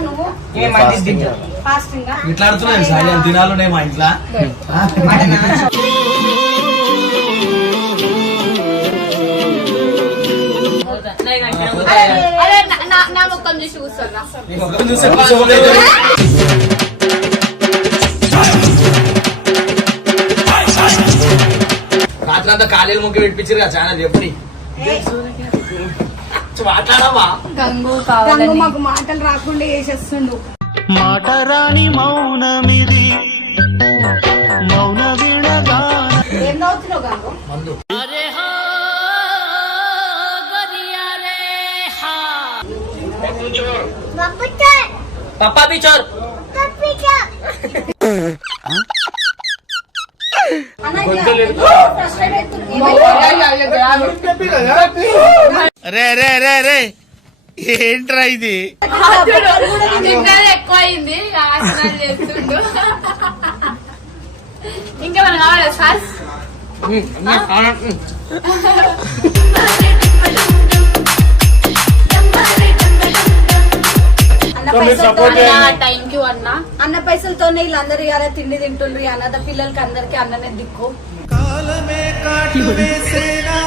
నువ్వు ఇట్లా ఆడుతున్నాయి సాయి దినాలు మా ఇంట్లో నా ముఖం చూసి కూర్చోన్నా రాత్రంతా ఖాళీలు ముగ్గు పెట్టించారు కదా చాలా చెప్పి మాట్లాడవా గంగు మాకు మాటలు రాకుండా చేసేస్తుండు మాట రాని మౌనమిది మౌన విడగా ఏం నవ్వుతున్నావు గంగు మందు పప్పా పిచోర్ రే రే రే రే ఏంట్రా ఇది ఎక్కువ అయింది ఆసనాలు చేస్తుండు ఇంకేమన్నా కావాలా సార్ అన్న పైసలతోనే వీళ్ళందరూ ఇలా తిండి తింటుండ్రు అన్నద పిల్లలకి అందరికి అన్ననే దిక్కు కాలమే కాటు వేసేనా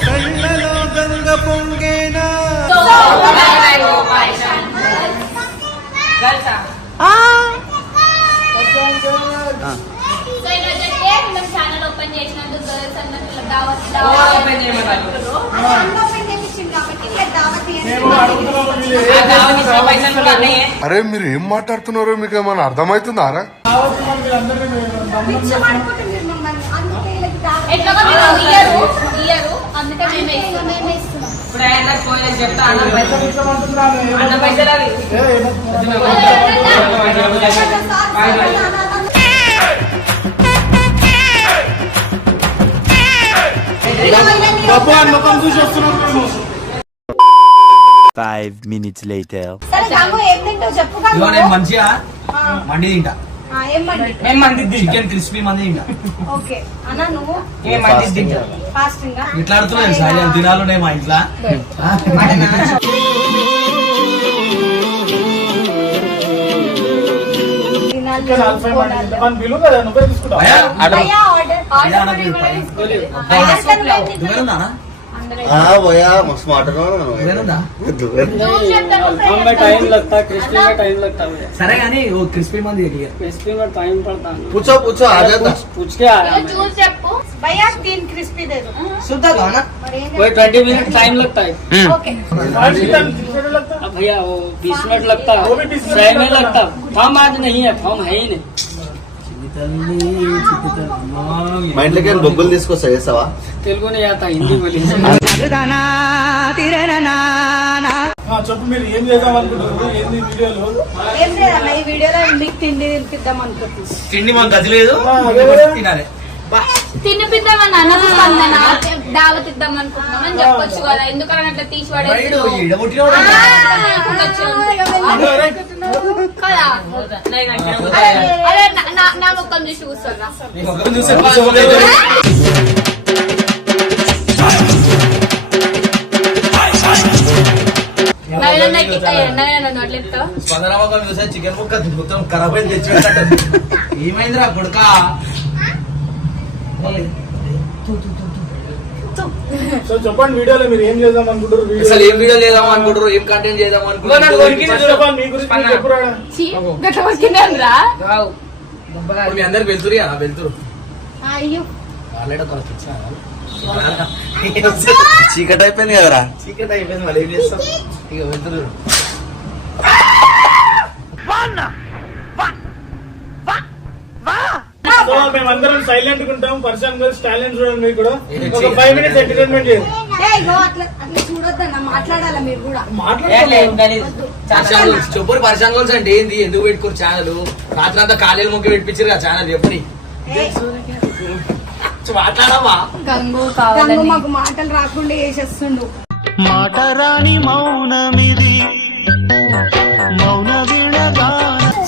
కళ్ళలో గంగ పొంగేనా ఛానల్ ఓపెన్ చేసినందుకు అరే మీరు ఏం మాట్లాడుతున్నారో మీకు ఏమైనా అర్థమవుతుందారా? Five minutes later. మంచిగా మండి తింటా చికెన్ క్రిస్పీ మంది తింటా ఇట్లా ఆడుతున్నాయి సాయి దినాలు మా ఇంట్లో भैया मस्त माटर సరే కానీ ఓ క్రిస్పీ మంది पूछो पूछो आ जाता पूछ के आ रहा है చెప్పు భయ్యా 3 క్రిస్పీ దే దో सुधा गाना वही 20 मिनट टाइम लगता है ओके अब भैया वो 20 मिनट लगता है फ्राई में लगता फॉर्म आज नहीं है फॉर्म है ही नहीं మైండ్ లోకి బొబ్బులు తీసుకొస్తావా తెలుగు नहीं आता हिंदी बोली చెప్పు మీరు ఏం చేద్దాం అనుకుంటున్నారు ఏంది వీడియోలో ఏం లేదన్న ఈ వీడియోలో మీకు తిండి తినిపిద్దాం అనుకుంటున్నాను తిండి మాకు గది లేదు తినాలి తినిపిద్దామని అన్నదన్న దావత్ ఇద్దాం అనుకుంటున్నామని చెప్పొచ్చు కదా ఎందుకని అట్లా తీసి కదా అదే నా ముఖం చూసి కూర్చోన్నా చికెన్ ముక్క మొత్తం ఖరాబ్ అయింది తెచ్చి ఏమైందిరా కొడుక సో చెప్పండి వీడియోలో మీరు ఏం చేద్దాం అనుకుంటారు అసలు ఏం వీడియో చేద్దాం అనుకుంటారు ఏం కంటెంట్ చేద్దాం అనుకుంటారు మీ గురించి చెప్పురా మీ అందరికి వెళ్తురు వెళ్తురు అయ్యో చీకటి అయిపోయింది కదరా చీకటి అయిపోయింది వాళ్ళు ఏం చేస్తాం ఇక వెళ్తురు సో మేమందరం సైలెంట్ గా ఉంటాం పర్సన్ గర్ల్స్ టాలెంట్ చూడండి మీరు కూడా ఒక 5 minutes ఎంటర్టైన్మెంట్ చేయండి అట్లా చూడొద్దన్న మాట్లాడాలా మీరు కూడా చెప్పురు పర్సన్ గోల్స్ అంటే ఏంది ఎందుకు పెట్టుకోరు ఛానల్ రాత్రంతా ఖాళీలు ముగ్గు పెట్టించారు కదా ఛానల్ చెప్పి మాట్లాడవా గంగు మాకు మాటలు రాకుండా చేసేస్తుండు మాట రాని మౌనమిది మౌన విడగా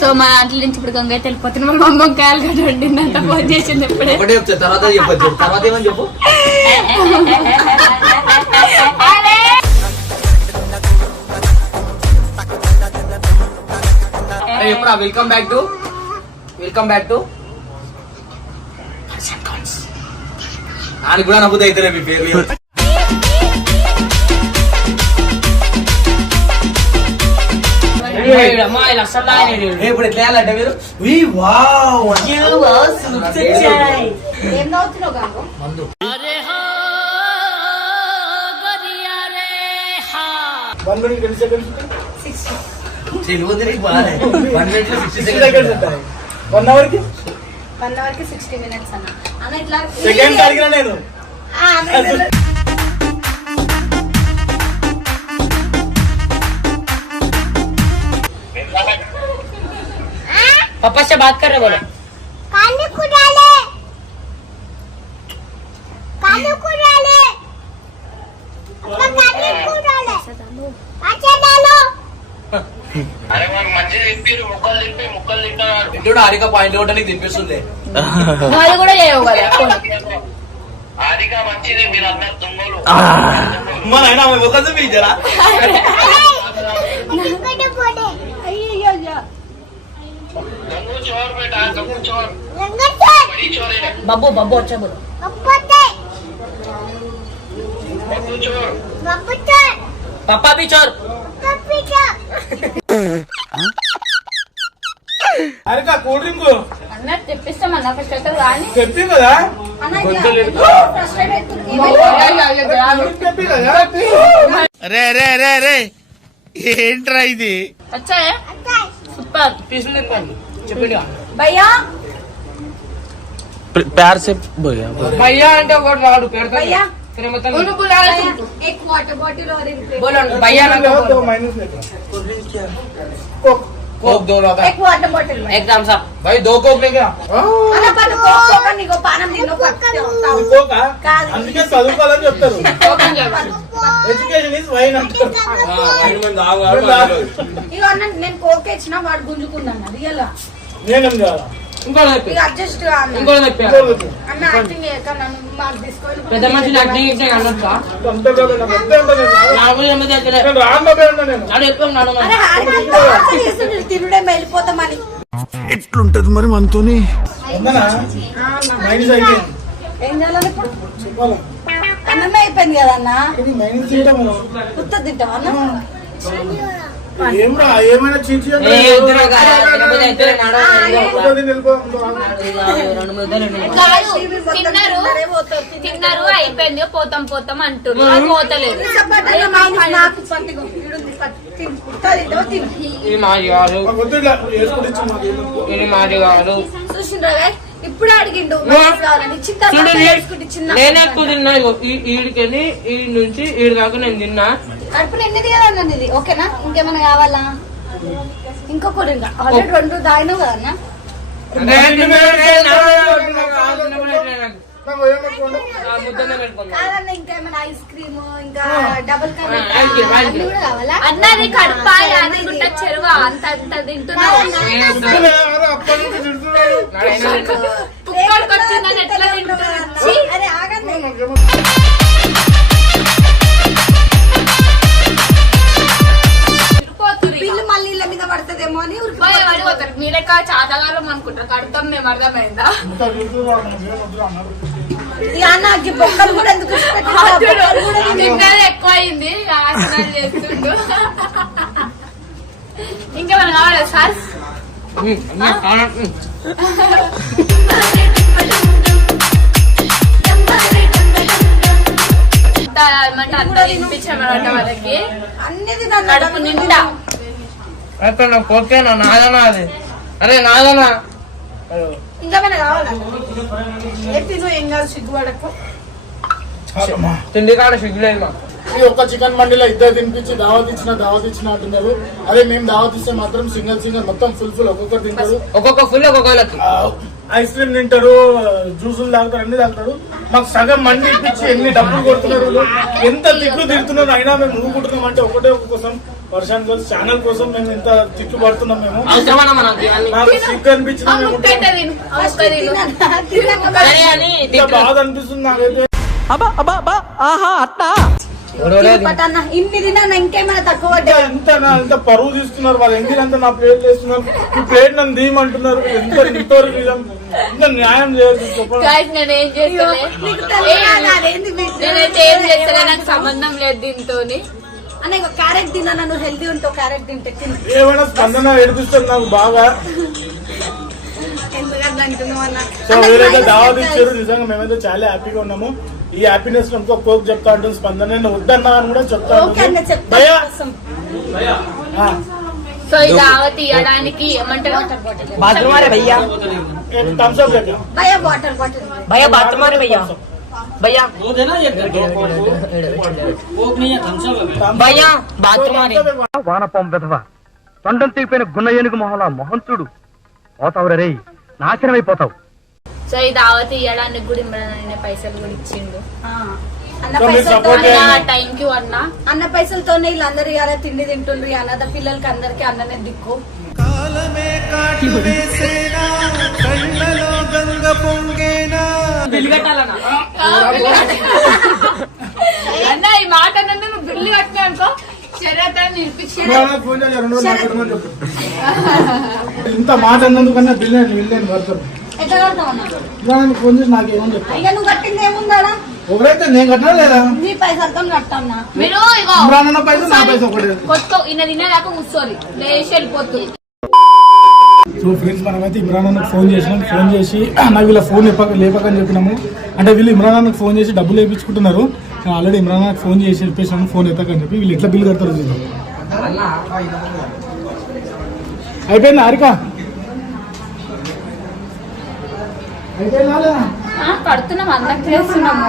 సో మా దాంట్లో నుంచి ఇప్పుడు గంగ వెళ్ళిపోతున్నాం మా అమ్మ కాయలు కట్ట వండిందంట ఫోన్ చేసింది ఎప్పుడే ఒకటే చెప్తా తర్వాత చెప్పచ్చు తర్వాత ఏమని చెప్పు ఎప్పుడు వెల్కమ్ బ్యాక్ టు నాకు కూడా నవ్వుతా అవుతారే మీ పేరు ఇప్పుడు ఎట్లా వేయాలంటే మీరు ఏం నవ్వుతున్నావు కాకు? మందు వన్ మినిట్ 20 seconds తెలియదు నీకు బాగా 1 minute లో 60 60 seconds seconds ఉంటాయి 1 hour కి 1 hour కి 60 minutes అన్న. అన్న ఇట్లా సెకండ్ అడిగినా నేను ఆ, అన్న पापा से बात कर रहे बोलो कानू को डाले अपना कानू को डाले अच्छा डालो ఇంట్లో హారిక పాయింట్ ఒకటి నీకు తినిపిస్తుంది వాళ్ళు కూడా చేయవు కదా మన ఆయన ముఖం చూపించారా बब्बू बब्बू अच्छा बोलो पापा भी चोर అరే కూల్ డ్రింక్ అన్న తెప్పిస్తామన్నా ఫస్ట్ అయితే రాని చెప్పి కదా అన్న ఇట్లా ఫ్రస్ట్రేట్ అవుతుంది చెప్పి కదా ఏంట్రా ఇది अच्छा है सुपर पीस ले पानी చెప్పండి भैया प्यार से भैया भैया అంటే ఒకటి వాడు పేరు भैया ప్రేమతో उन्होंने बुलाया एक वाटर बॉटल और एक बोलो भैया ना तो माइनस लेता कोक कोक दो रहा एक वाटर बॉटल एकदम साहब भाई 2 कोक लेके आ అన్న పట్టు కోక నీకో పానం తిన్నో పట్టు కోకా కాదు. అందుకే చదువుకోవాలని చెప్తారు కోక చెప్పాలి ఎడ్యుకేషన్ ఇస్ వైన్ అంటారు ఇగో అన్న నేను కోక ఇచ్చిన వాడు గుంజుకున్నాను రియల్ గా నేనేం చేయాలా ఇంకోటి చెప్పి ఇక అడ్జస్ట్ ఇంకోటి చెప్పి అన్న యాక్టింగ్ చేయక నన్ను మాకు తీసుకోవాలి పెద్ద మనిషి యాక్టింగ్ ఇస్తే అనొచ్చా అంతే కదా నాకు అంతే ఉంటుంది నాకు ఏమీ తెలియదు నేను రాంబాబే ఉన్నా నేను నాడు ఎక్కువ నాడు అరే హారిక చేస్తుంటే తిరుడే వెళ్ళిపోతామని ఎట్లుంటది మరి మనతోని ఉందనా మైనస్ అయిపోయింది ఏం చేయాలని ఇప్పుడు చెప్పాలా అన్నమే అయిపోయింది కదా అన్న ఇది మైనస్ చేయడం గుర్తు తింటావా అన్న ఏమ్రా ఏమైనా చీచి ఏ ఇద్దరు కాదు తిరుపతి ఇద్దరు నాడు కాదు, తిన్నారు అయిపోయింది పోతాం అంటున్నారు పోతలేదు ఇది మాది కాదు ఇది మాది కాదు చూసిండ్రా ఇప్పుడే అడిగిండు చూడు నేనే ఎక్కువ తిన్నా ఇగో ఈడికెళ్ళి ఈ నుంచి ఈడి దాకా నేను తిన్నా కడుపు నిండిది కదా అన్న ఇది ఓకేనా ఇంకేమైనా కావాలా ఇంకొకటి ఇంకా ఆల్రెడీ 2 తాగినావు కదా అన్న కాదన్న ఇంకేమైనా ఐస్ క్రీమ్ ఇంకా డబుల్ కావాలా అన్నది కడుప చెరువు అంత అంత తింటున్నావు ఎట్లా తింటున్నా అరే ఆగండి బిల్లు మళ్ళీ ఇళ్ళ మీద పడుతుందేమో అని పడిపోతారు మీరెక్క చాతగాలం అనుకుంటారు కడుతాం మేము అర్థమైందా నాకు బొక్కలు కూడా ఎందుకు తిన్నది ఎక్కువ అయింది ఆసనాలు చేస్తుండు ఇంకేమైనా కావాలా సార్ అంతా తినిపించామన్నమాట వాళ్ళకి అన్ని కడుపు నిండా ఓకేనా నాదనా అది అరే నాదనా ఇంకేమైనా కావాలా తిను ఏం కాదు సిగ్గుపడకు తిండి కాడ సిగ్గులేదు మా ఈ ఒక్క చికెన్ మండీలో ఇద్దరు తినిపించి దావత్ ఇచ్చిన అంటున్నారు. అదే మేము దావత్ ఇస్తే మాత్రం సింగల్ మొత్తం ఫుల్ ఒక్కొక్కరు తింటారు. ఒక్కొక్క ఫుల్ ఒక్కొక్కరికి ఐస్ క్రీమ్ తింటారు, జ్యూసులు తాగుతారు, అన్ని తాగుతారు. మాకు సగం మండి ఇప్పించి ఎన్ని డబ్బులు కొడుతున్నారు, ఎంత తిట్లు తిడుతున్నారు. అయినా మేము ఊరుకుంటున్నాం అంటే ఒకటే కోసం వర్షాన్ గర్ల్స్ ఛానల్ కోసం మేము ఎంత తిట్లు పడుతున్నాం. మేము నాకు సిగ్గు అనిపించిన బాధ అనిపిస్తుంది నాకైతే. తిరుపతి అన్న ఇన్ని తిన్నా ఇంకేమైనా తక్కువ పడ్డాయి? ఎంత పరువు తీస్తున్నారు వాళ్ళు, ఎందుకంటే నా ప్లేట్ వేస్తున్నారు, ఈ ప్లేట్ నన్ను దీయమంటున్నారు. ఇంతవరకు ఇంకా న్యాయం చేయాలి చెప్పండి. Guys, నేనేం చేస్తలే. నీకు తెలియదా అదేంది బిడ్డ? నేనైతే ఏం చేస్తలే, నాకు సంబంధం లేదు దీంతో. అన్న ఇక క్యారెట్ తిన్నా, నువ్వు హెల్తీ ఉంటావు క్యారెట్ తింటే తిను. ఏమైనా స్పందన ఏడిపిస్తుంది నాకు బాగా. ఎందుకంటే అంటున్నావు అన్న. సో వీరైతే దావత్ ఇచ్చారు, నిజంగా మేమైతే చాలా హ్యాపీగా ఉన్నాము. ఈ హ్యాపీనెస్ ఇంకో కోక్ చెప్తా ఉంటుంది స్పందన, నేను వద్దన్నా అని కూడా చెప్తా ఓకే అన్న ఉంటుంది. చెప్తా భయ్యా, కోసం. ఆ, సో ఈ దావత్ ఇవ్వడానికి ఏమంటారు? बाथरूम आ रहे भैया एक thumbs up लेके आओ. భయ్యా వాటర్ బాటిల్ भैया बाथरूम आ रहे भैया भैया वो देना ये कोक नहीं है थम्स अप है भैया बाथरूम आ रहे వానపాం విధవ తొండం తీపిన గున్న ఏనుగు మొహల మొహం చూడు పోతావురా రేయ్ నాశనమైపోతావు. సో ఈ దావత్ ఇవ్వడానికి కూడా ఇమ్మని పైసలు కూడా ఇచ్చిండు. అన్న సో మీరు పైసలతో support చేయండి. థ్యాంక్ యూ అన్న. అన్న పైసలతోనే వీళ్ళందరూ ఇవాళ తిండి తింటుండ్రు. ఈ అనాథ పిల్లలకి అందరికి అన్ననే దిక్కు. बिल कट्टालना అన్న ఈ మాట అన్నందుకు నువ్వు బిల్లు కట్టినా అనుకో శరత్ అని నిలిపించి నాకు ఫోన్ చేయాలి, 2 రోజులు కట్టమని చెప్పు. ఇంత మాట అన్నందుకన్నా బిల్లు వెళ్ళాను వర్కర్ ఎట్లా కడతావు అన్న? ఇవాళ ఫోన్ చేసి నాకేమని చెప్తా. ఇక నువ్వు కట్టింది ఏముందా? ఒకరైతే నేను కట్టినా లేదా నీ పైసలతో కట్టన్నా. మీరు ఇగో ఇమ్రాన్ అన్న పైసలు నా పైసలు ఒకటే. కొత్త ఇన్న తినేదాకా కూర్చోరి లేచి వెళ్ళిపోతుంది. సో ఫ్రెండ్స్ మనమైతే ఇమ్రాన్ అన్నకు ఫోన్ చేసినాం. ఫోన్ చేసి నాకు వీళ్ళ ఫోన్ లేపకని చెప్పినాము. అంటే వీళ్ళు ఇమ్రాన్ అన్నకు ఫోన్ చేసి డబ్బులు వేయించుకుంటున్నారు. నేను ఆల్రెడీ ఇమ్రాన్ అన్నకు ఫోన్ చేసి చెప్పేసాను ఫోన్ ఎత్తకని చెప్పి. వీళ్ళు ఎట్లా బిల్లు కడతారు చూద్దాం. అయిపోయింది హారిక, అయిపోయిందా లేదా? కడుతున్నాం అందరికి చేస్తున్నాము.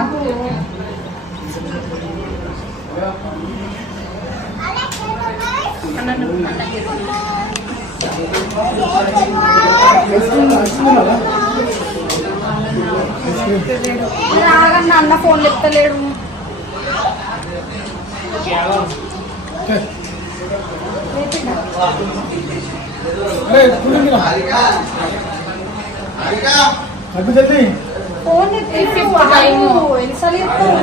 రాగన్న అన్న ఫోన్ చెప్తలేడు. అరే చూడండిరా. అబ్బి జల్దీ. ఫోన్ ఎన్నిసార్లు చెప్తావు?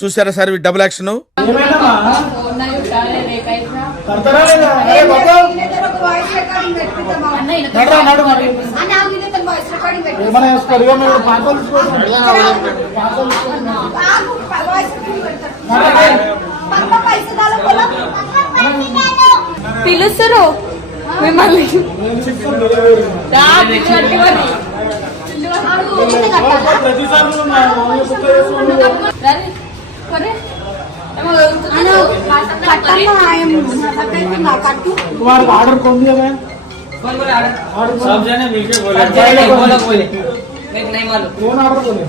చూసారా సార్ డబుల్ యాక్షన్. ఏమైందమ్మా? ఫోన్ చూడాలి రేకైనా కడతారా లేదా? అరే బాబా, ఒక వాయిస్ రికార్డింగ్ పెట్టిద్దామా? అన్న ఈయన నడరా నడు మరి. అన్న ఆ వీడియోతో వాయిస్ రికార్డింగ్ పెట్టి ఏమైనా వేసుకోరు. ఇక మేము పాటలు తీసుకోవాలి. పాటలు తీసుకోవాలి. వాయిస్ రికార్డింగ్ పెడతారు. పక్క పైసలు దాలో పోలా? పిలుస్తారు మిమ్మల్ని. ప్రతిసారి నువ్వు నా మౌన్య సుఖ చేసుకుంటూ కట్టు వారికి ఆర్డర్ కొంది కదా. सब जने मिलके बोले बोले मैं नहीं मालूम ఫోన్ ఆర్డర్ కొంది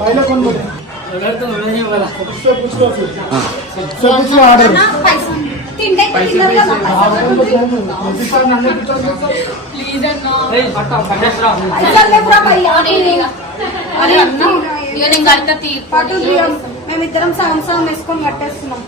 పైన కొంది अगर तो नहीं बोला పుచ్చుకో ఆర్డర్. పైసలు తిండే తిన్నారు కదా ప్రతిసారి నన్ను పిచ్చోడు. ప్లీజ్ అన్న పైసలు లేవురా భయ్యా. అరే అన్న ఇక నేను కడతా పాటు బియ్యం మేమిద్దరం సగం సగం వేసుకొని కట్టేస్తున్నాం.